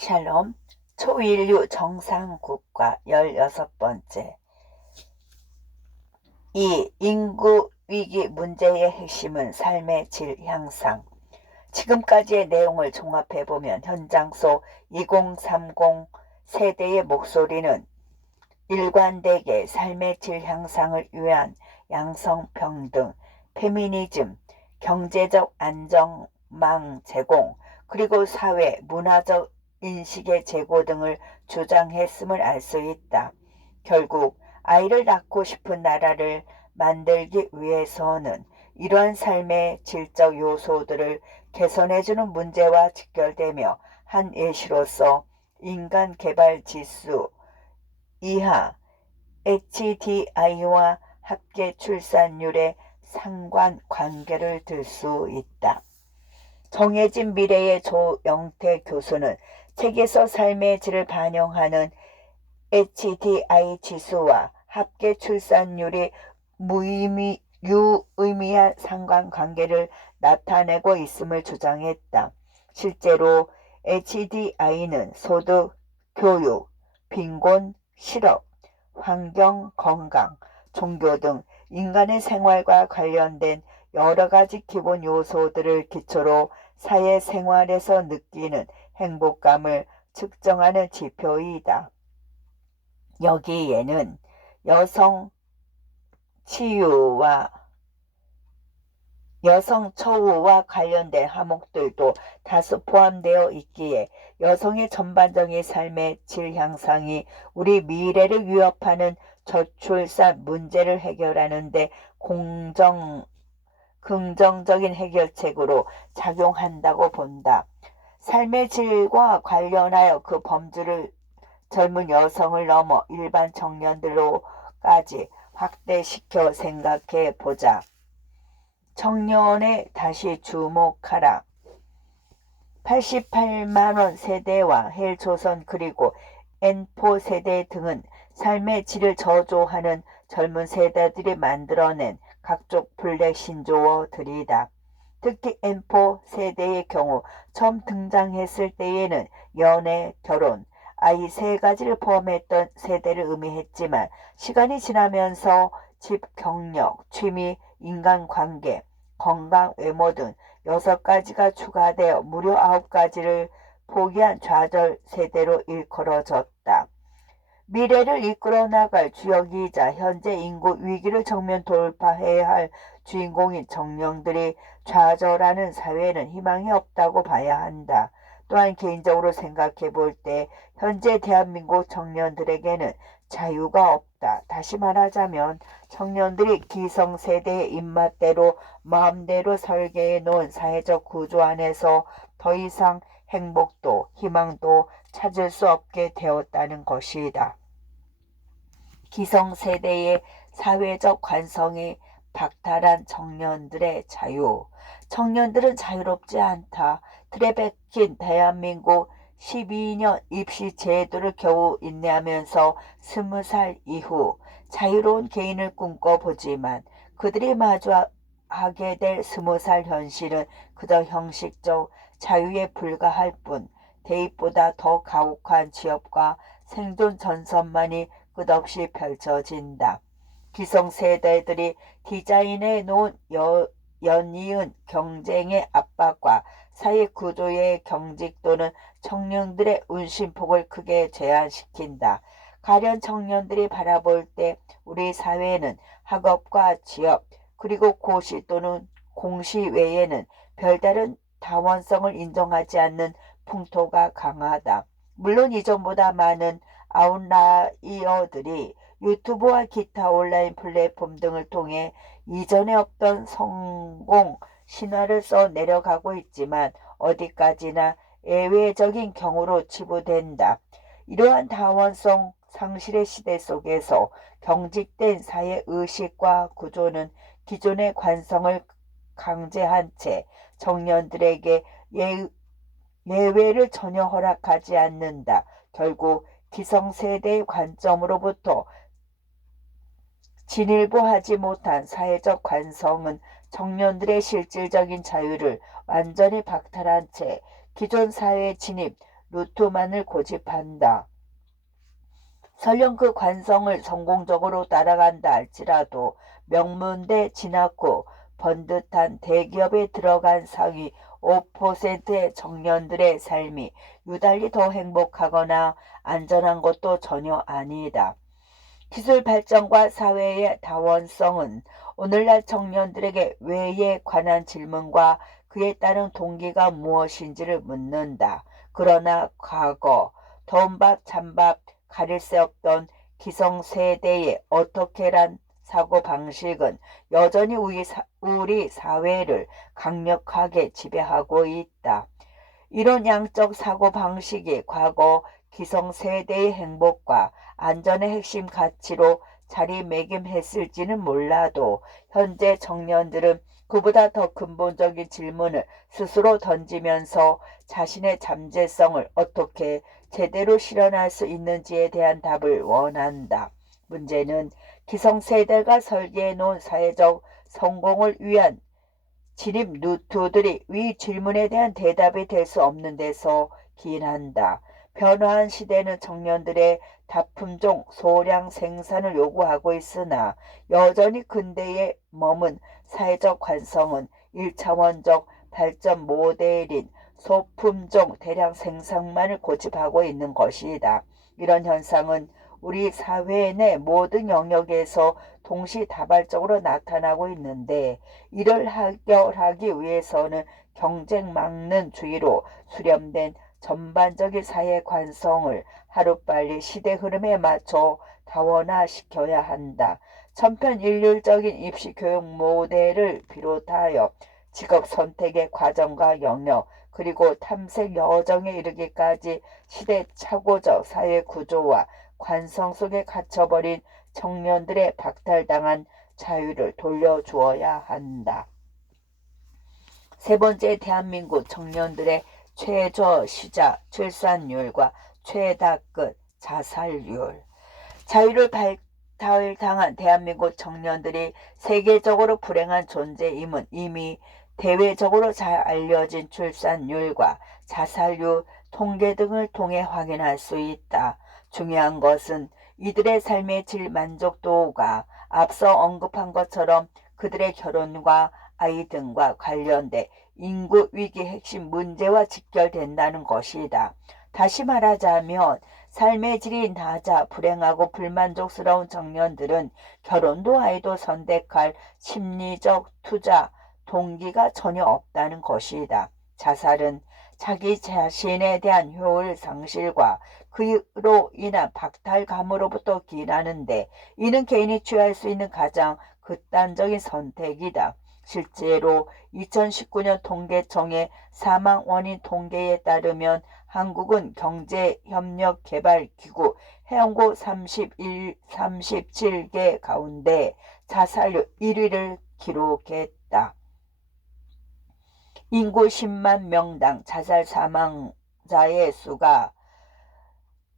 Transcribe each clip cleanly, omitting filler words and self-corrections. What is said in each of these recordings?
샬롬, 초인류 정상국가 16번째. 이 인구 위기 문제의 핵심은 삶의 질 향상. 지금까지의 내용을 종합해보면 현장 속 2030 세대의 목소리는 일관되게 삶의 질 향상을 위한 양성평등, 페미니즘, 경제적 안정망 제공, 그리고 사회, 문화적 인식의 제고 등을 주장했음을 알 수 있다. 결국 아이를 낳고 싶은 나라를 만들기 위해서는 이러한 삶의 질적 요소들을 개선해주는 문제와 직결되며 한 예시로서 인간 개발 지수 이하 HDI와 합계 출산율의 상관관계를 들 수 있다. 정해진 미래의 조영태 교수는 책에서 삶의 질을 반영하는 HDI 지수와 합계 출산율이 유의미한 상관관계를 나타내고 있음을 주장했다. 실제로 HDI는 소득, 교육, 빈곤, 실업, 환경, 건강, 종교 등 인간의 생활과 관련된 여러 가지 기본 요소들을 기초로 사회생활에서 느끼는 행복감을 측정하는 지표이다. 여기에는 여성 치유와 여성 처우와 관련된 항목들도 다수 포함되어 있기에 여성의 전반적인 삶의 질 향상이 우리 미래를 위협하는 저출산 문제를 해결하는 데 긍정적인 해결책으로 작용한다고 본다. 삶의 질과 관련하여 그 범주를 젊은 여성을 넘어 일반 청년들로까지 확대시켜 생각해 보자. 청년에 다시 주목하라. 88만원 세대와 헬조선 그리고 N4 세대 등은 삶의 질을 저조하는 젊은 세대들이 만들어낸 각종 블랙 신조어들이다. 특히 N4 세대의 경우 처음 등장했을 때에는 연애, 결혼, 아이 3가지를 포함했던 세대를 의미했지만 시간이 지나면서 집, 경력, 취미, 인간관계, 건강, 외모 등 6가지가 추가되어 무려 9가지를 포기한 좌절 세대로 일컬어졌다. 미래를 이끌어 나갈 주역이자 현재 인구 위기를 정면 돌파해야 할 주인공인 청년들이 좌절하는 사회에는 희망이 없다고 봐야 한다. 또한 개인적으로 생각해 볼 때 현재 대한민국 청년들에게는 자유가 없다. 다시 말하자면 청년들이 기성세대의 입맛대로 마음대로 설계해 놓은 사회적 구조 안에서 더 이상 행복도 희망도 찾을 수 없게 되었다는 것이다. 기성세대의 사회적 관성이 박탈한 청년들의 자유. 청년들은 자유롭지 않다. 틀에 박힌 대한민국 12년 입시 제도를 겨우 인내하면서 20살 이후 자유로운 개인을 꿈꿔보지만 그들이 마주하게 될 20살 현실은 그저 형식적 자유에 불과할 뿐 대입보다 더 가혹한 취업과 생존 전선만이 끝없이 펼쳐진다. 기성세대들이 디자인해 놓은 연이은 경쟁의 압박과 사회구조의 경직도는 청년들의 운신폭을 크게 제한시킨다. 가련 청년들이 바라볼 때 우리 사회는 학업과 취업 그리고 고시 또는 공시 외에는 별다른 다원성을 인정하지 않는 풍토가 강하다. 물론 이전보다 많은 아웃라이어들이 유튜브와 기타 온라인 플랫폼 등을 통해 이전에 없던 성공 신화를 써 내려가고 있지만 어디까지나 예외적인 경우로 치부된다. 이러한 다원성 상실의 시대 속에서 경직된 사회의식과 구조는 기존의 관성을 강제한 채 청년들에게 예외를 전혀 허락하지 않는다. 결국 기성세대의 관점으로부터 진일보하지 못한 사회적 관성은 청년들의 실질적인 자유를 완전히 박탈한 채 기존 사회에 진입 루트만을 고집한다. 설령 그 관성을 성공적으로 따라간다 할지라도 명문대 진학 후 번듯한 대기업에 들어간 상위 5%의 청년들의 삶이 유달리 더 행복하거나 안전한 것도 전혀 아니다. 기술 발전과 사회의 다원성은 오늘날 청년들에게 외에 관한 질문과 그에 따른 동기가 무엇인지를 묻는다. 그러나 과거 더운밥 찬밥 가릴 새 없던 기성세대의 어떻게란 사고방식은 여전히 우리 사회를 강력하게 지배하고 있다. 이런 양적 사고방식이 과거 기성세대의 행복과 안전의 핵심 가치로 자리매김했을지는 몰라도 현재 청년들은 그보다 더 근본적인 질문을 스스로 던지면서 자신의 잠재성을 어떻게 제대로 실현할 수 있는지에 대한 답을 원한다. 문제는 기성세대가 설계해 놓은 사회적 성공을 위한 진입 루트들이 위 질문에 대한 대답이 될 수 없는 데서 기인한다. 변화한 시대는 청년들의 다품종 소량 생산을 요구하고 있으나 여전히 근대에 머문 사회적 관성은 1차원적 발전 모델인 소품종 대량 생산만을 고집하고 있는 것이다. 이런 현상은 우리 사회 내 모든 영역에서 동시다발적으로 나타나고 있는데 이를 해결하기 위해서는 경쟁 막는 주의로 수렴된 전반적인 사회 관성을 하루빨리 시대 흐름에 맞춰 다원화시켜야 한다. 천편일률적인 입시교육 모델을 비롯하여 직업 선택의 과정과 영역 그리고 탐색 여정에 이르기까지 시대착오적 사회 구조와 관성 속에 갇혀버린 청년들의 박탈당한 자유를 돌려주어야 한다. 세 번째, 대한민국 청년들의 최저시작 출산율과 최다 끝 자살률. 자유를 박탈당한 대한민국 청년들이 세계적으로 불행한 존재임은 이미 대외적으로 잘 알려진 출산율과 자살률 통계 등을 통해 확인할 수 있다. 중요한 것은 이들의 삶의 질 만족도가 앞서 언급한 것처럼 그들의 결혼과 아이 등과 관련돼 인구 위기 핵심 문제와 직결된다는 것이다. 다시 말하자면 삶의 질이 낮아 불행하고 불만족스러운 청년들은 결혼도 아이도 선택할 심리적 투자 동기가 전혀 없다는 것이다. 자살은 자기 자신에 대한 효율 상실과 그로 인한 박탈감으로부터 기인하는데 이는 개인이 취할 수 있는 가장 극단적인 선택이다. 실제로 2019년 통계청의 사망 원인 통계에 따르면 한국은 경제협력개발기구 회원국 37개 가운데 자살률 1위를 기록했다. 인구 10만 명당 자살 사망자의 수가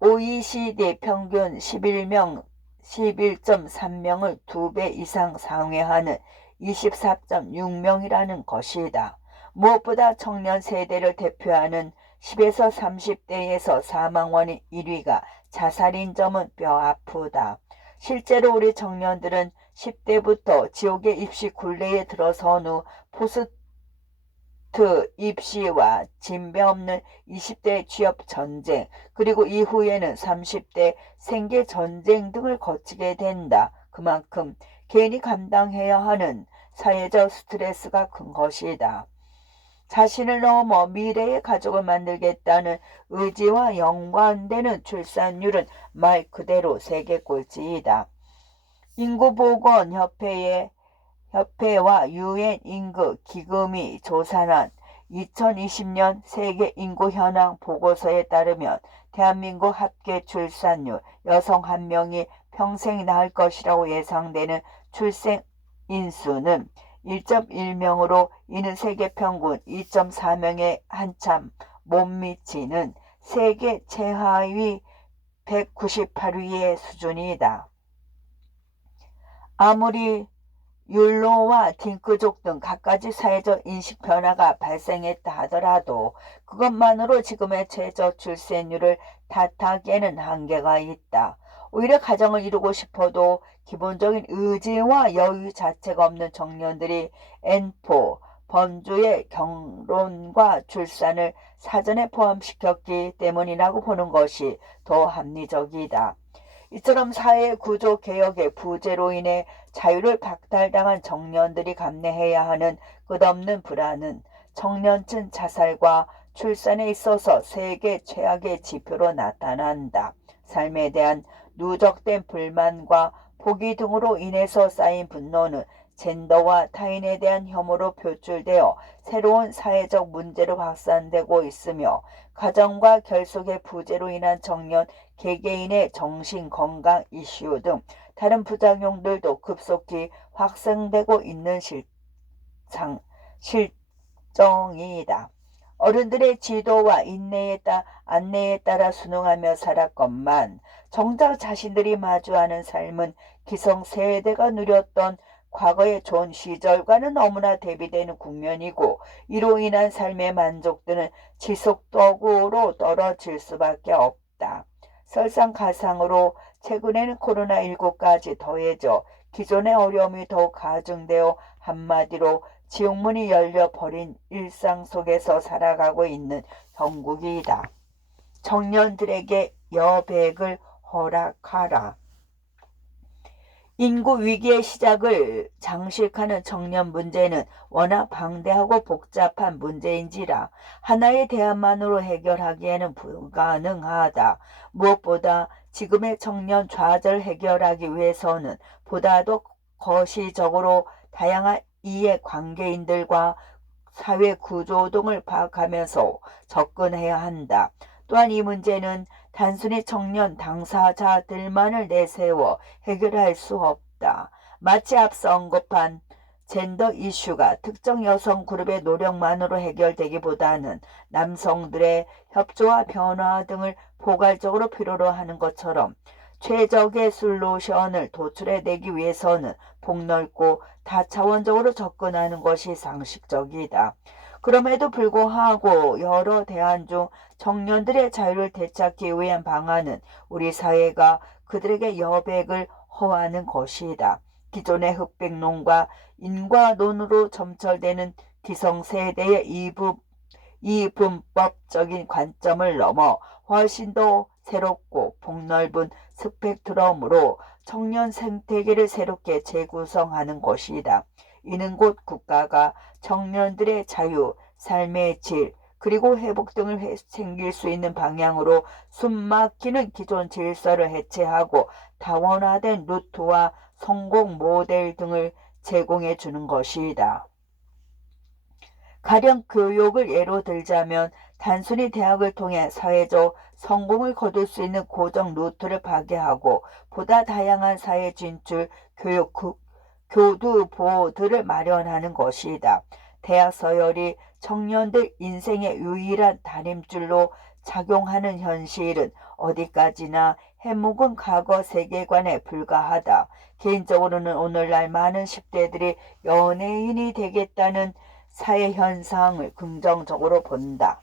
OECD 평균 11.3명을 2배 이상 상회하는 24.6명이라는 것이다. 무엇보다 청년 세대를 대표하는 10에서 30대에서 사망 원인 1위가 자살인 점은 뼈아프다. 실제로 우리 청년들은 10대부터 지옥의 입시 굴레에 들어선 후 포스트 입시와 진배 없는 20대 취업 전쟁 그리고 이후에는 30대 생계 전쟁 등을 거치게 된다. 그만큼 개인이 감당해야 하는 사회적 스트레스가 큰 것이다. 자신을 넘어 미래의 가족을 만들겠다는 의지와 연관되는 출산율은 말 그대로 세계 꼴찌이다. 인구보건협회와 유엔 인구 기금이 조사한 2020년 세계 인구 현황 보고서에 따르면 대한민국 합계 출산율 여성 1명이 평생 낳을 것이라고 예상되는 출생 인수는 1.1명으로 이는 세계 평균 2.4명에 한참 못 미치는 세계 최하위 198위의 수준이다. 아무리 율로와 딩크족 등 갖가지 사회적 인식 변화가 발생했다 하더라도 그것만으로 지금의 최저출생률을 탓하기에는 한계가 있다. 오히려 가정을 이루고 싶어도 기본적인 의지와 여유 자체가 없는 청년들이 N4, 번주의 결혼과 출산을 사전에 포함시켰기 때문이라고 보는 것이 더 합리적이다. 이처럼 사회 구조 개혁의 부재로 인해 자유를 박탈당한 청년들이 감내해야 하는 끝없는 불안은 청년층 자살과 출산에 있어서 세계 최악의 지표로 나타난다. 삶에 대한 누적된 불만과 포기 등으로 인해서 쌓인 분노는 젠더와 타인에 대한 혐오로 표출되어 새로운 사회적 문제로 확산되고 있으며 가정과 결속의 부재로 인한 청년 개개인의 정신건강 이슈 등 다른 부작용들도 급속히 확산되고 있는 실정이다. 어른들의 지도와 안내에 따라 순응하며 살았건만 정작 자신들이 마주하는 삶은 기성세대가 누렸던 과거의 좋은 시절과는 너무나 대비되는 국면이고 이로 인한 삶의 만족도는 지속적으로 떨어질 수밖에 없다. 설상가상으로 최근에는 코로나19까지 더해져 기존의 어려움이 더욱 가중되어 한마디로 지옥문이 열려버린 일상 속에서 살아가고 있는 형국이다. 청년들에게 여백을 허락하라. 인구 위기의 시작을 장식하는 청년 문제는 워낙 방대하고 복잡한 문제인지라 하나의 대안만으로 해결하기에는 불가능하다. 무엇보다 지금의 청년 좌절 해결하기 위해서는 보다도 거시적으로 다양한 이해관계인들과 사회 구조 등을 파악하면서 접근해야 한다. 또한 이 문제는 단순히 청년 당사자들만을 내세워 해결할 수 없다. 마치 앞서 언급한 젠더 이슈가 특정 여성 그룹의 노력만으로 해결되기보다는 남성들의 협조와 변화 등을 포괄적으로 필요로 하는 것처럼 최적의 솔루션을 도출해내기 위해서는 폭넓고 다차원적으로 접근하는 것이 상식적이다. 그럼에도 불구하고 여러 대안 중 청년들의 자유를 되찾기 위한 방안은 우리 사회가 그들에게 여백을 허하는 것이다. 기존의 흑백론과 인과론으로 점철되는 기성세대의 이분법적인 관점을 넘어 훨씬 더 새롭고 폭넓은 스펙트럼으로 청년 생태계를 새롭게 재구성하는 것이다. 이는 곧 국가가 청년들의 자유, 삶의 질, 그리고 회복 등을 챙길 수 있는 방향으로 숨막히는 기존 질서를 해체하고 다원화된 루트와 성공 모델 등을 제공해 주는 것이다. 가령 교육을 예로 들자면 단순히 대학을 통해 사회적 성공을 거둘 수 있는 고정 루트를 파괴하고 보다 다양한 사회 진출, 교육, 교두보들을 마련하는 것이다. 대학 서열이 청년들 인생의 유일한 다림줄로 작용하는 현실은 어디까지나 해묵은 과거 세계관에 불과하다. 개인적으로는 오늘날 많은 10대들이 연예인이 되겠다는 사회 현상을 긍정적으로 본다.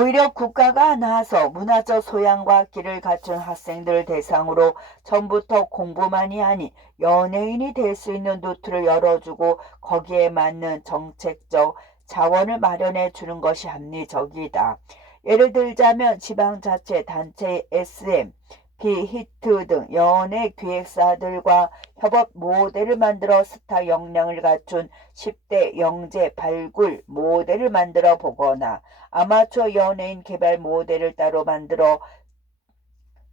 오히려 국가가 나서 문화적 소양과 길을 갖춘 학생들을 대상으로 전부터 공부만이 아닌 연예인이 될 수 있는 루트를 열어주고 거기에 맞는 정책적 자원을 마련해 주는 것이 합리적이다. 예를 들자면 지방자치 단체의 SM, 비히트 등 연예 기획사들과 협업 모델을 만들어 스타 역량을 갖춘 10대 영재 발굴 모델을 만들어 보거나 아마추어 연예인 개발 모델을 따로 만들어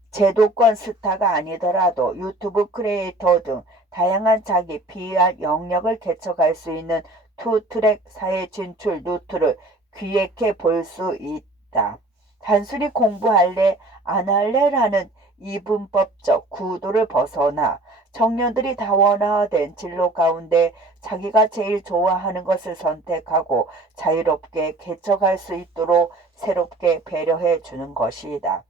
제도권 스타가 아니더라도 유튜브 크리에이터 등 다양한 자기 PR 영역을 개척할 수 있는 투트랙 사회 진출 루트를 기획해 볼 수 있다. 단순히 공부할래 안 할래라는 이분법적 구도를 벗어나 청년들이 다원화된 진로 가운데 자기가 제일 좋아하는 것을 선택하고 자유롭게 개척할 수 있도록 새롭게 배려해 주는 것이다.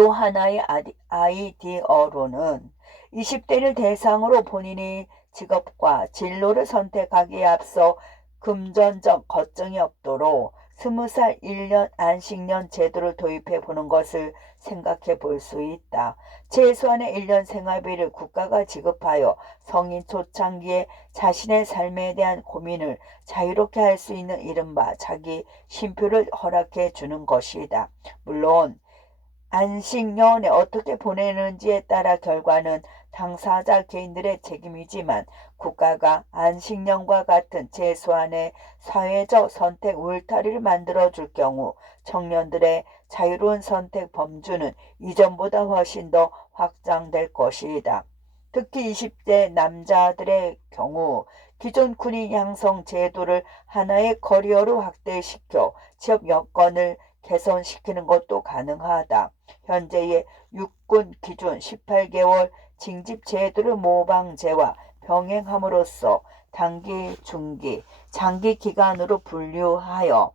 또 하나의 아이디어로는 20대를 대상으로 본인이 직업과 진로를 선택하기에 앞서 금전적 걱정이 없도록 20살 1년 안식년 제도를 도입해 보는 것을 생각해 볼 수 있다. 최소한의 1년 생활비를 국가가 지급하여 성인 초창기에 자신의 삶에 대한 고민을 자유롭게 할 수 있는 이른바 자기 쉼표를 허락해 주는 것이다. 물론 안식년에 어떻게 보내는지에 따라 결과는 당사자 개인들의 책임이지만 국가가 안식년과 같은 최소한의 사회적 선택 울타리를 만들어줄 경우 청년들의 자유로운 선택 범주는 이전보다 훨씬 더 확장될 것이다. 특히 20대 남자들의 경우 기존 군인 양성 제도를 하나의 커리어로 확대시켜 취업 여건을 개선시키는 것도 가능하다. 현재의 육군 기준 18개월 징집 제도를 모방제와 병행함으로써 단기, 중기, 장기 기간으로 분류하여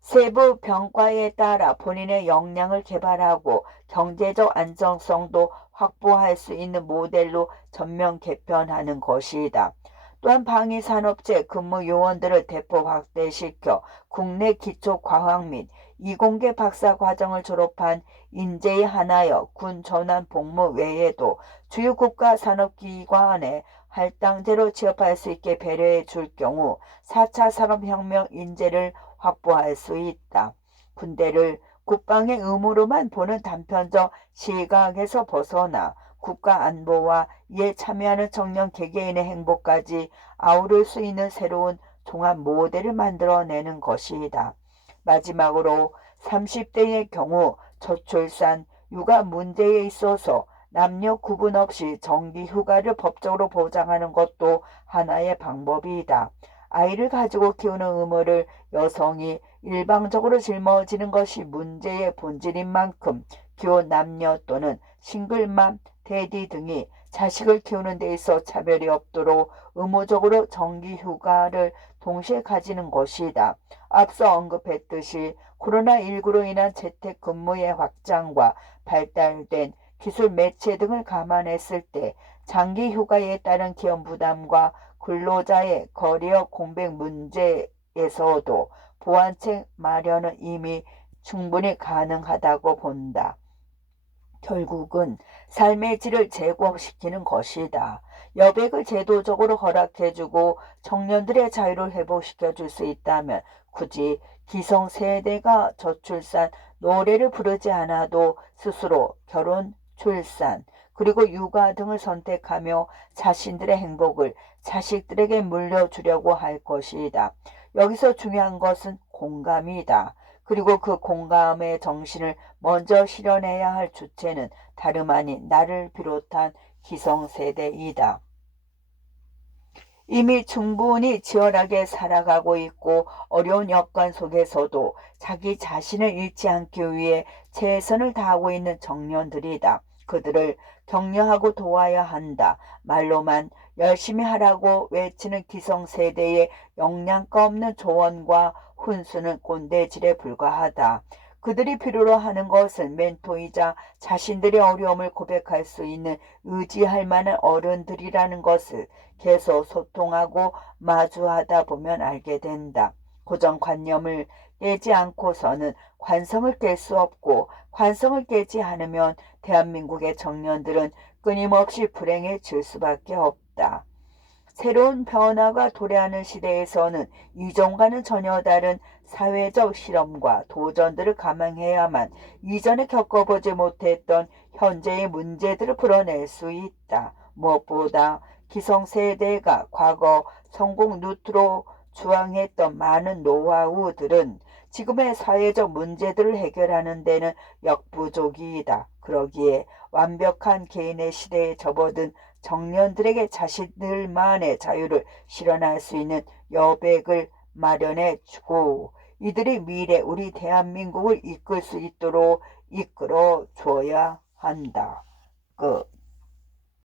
세부 병과에 따라 본인의 역량을 개발하고 경제적 안정성도 확보할 수 있는 모델로 전면 개편하는 것이다. 또한 방위산업체 근무 요원들을 대폭 확대시켜 국내 기초과학 및 이공계 박사 과정을 졸업한 인재의 하나여 군 전환 복무 외에도 주요 국가 산업기관에 할당제로 취업할 수 있게 배려해 줄 경우 4차 산업혁명 인재를 확보할 수 있다. 군대를 국방의 의무로만 보는 단편적 시각에서 벗어나 국가 안보와 이에 참여하는 청년 개개인의 행복까지 아우를 수 있는 새로운 종합 모델을 만들어내는 것이다. 마지막으로 30대의 경우 저출산, 육아 문제에 있어서 남녀 구분 없이 정기 휴가를 법적으로 보장하는 것도 하나의 방법이다. 아이를 가지고 키우는 의무를 여성이 일방적으로 짊어지는 것이 문제의 본질인 만큼 기혼 남녀 또는 싱글맘, 대디 등이 자식을 키우는 데 있어 차별이 없도록 의무적으로 정기 휴가를 동시에 가지는 것이다. 앞서 언급했듯이 코로나19로 인한 재택근무의 확장과 발달된 기술 매체 등을 감안했을 때 장기 휴가에 따른 기업 부담과 근로자의 커리어 공백 문제에서도 보완책 마련은 이미 충분히 가능하다고 본다. 결국은 삶의 질을 제고시키는 것이다. 여백을 제도적으로 허락해주고 청년들의 자유를 회복시켜줄 수 있다면 굳이 기성세대가 저출산 노래를 부르지 않아도 스스로 결혼, 출산, 그리고 육아 등을 선택하며 자신들의 행복을 자식들에게 물려주려고 할 것이다. 여기서 중요한 것은 공감이다. 그리고 그 공감의 정신을 먼저 실현해야 할 주체는 다름 아닌 나를 비롯한 기성세대이다. 이미 충분히 치열하게 살아가고 있고 어려운 여건 속에서도 자기 자신을 잃지 않기 위해 최선을 다하고 있는 청년들이다. 그들을 격려하고 도와야 한다. 말로만 열심히 하라고 외치는 기성세대의 영양가 없는 조언과 훈수는 꼰대질에 불과하다. 그들이 필요로 하는 것은 멘토이자 자신들의 어려움을 고백할 수 있는 의지할 만한 어른들이라는 것을 계속 소통하고 마주하다 보면 알게 된다. 고정관념을 깨지 않고서는 관성을 깰 수 없고 관성을 깨지 않으면 대한민국의 청년들은 끊임없이 불행에 질 수밖에 없다. 새로운 변화가 도래하는 시대에서는 이전과는 전혀 다른 사회적 실험과 도전들을 감행해야만 이전에 겪어보지 못했던 현재의 문제들을 풀어낼 수 있다. 무엇보다 기성세대가 과거 성공 루트로 주황했던 많은 노하우들은 지금의 사회적 문제들을 해결하는 데는 역부족이다. 그러기에 완벽한 개인의 시대에 접어든 청년들에게 자신들만의 자유를 실현할 수 있는 여백을 마련해 주고 이들이 미래 우리 대한민국을 이끌 수 있도록 이끌어 줘야 한다.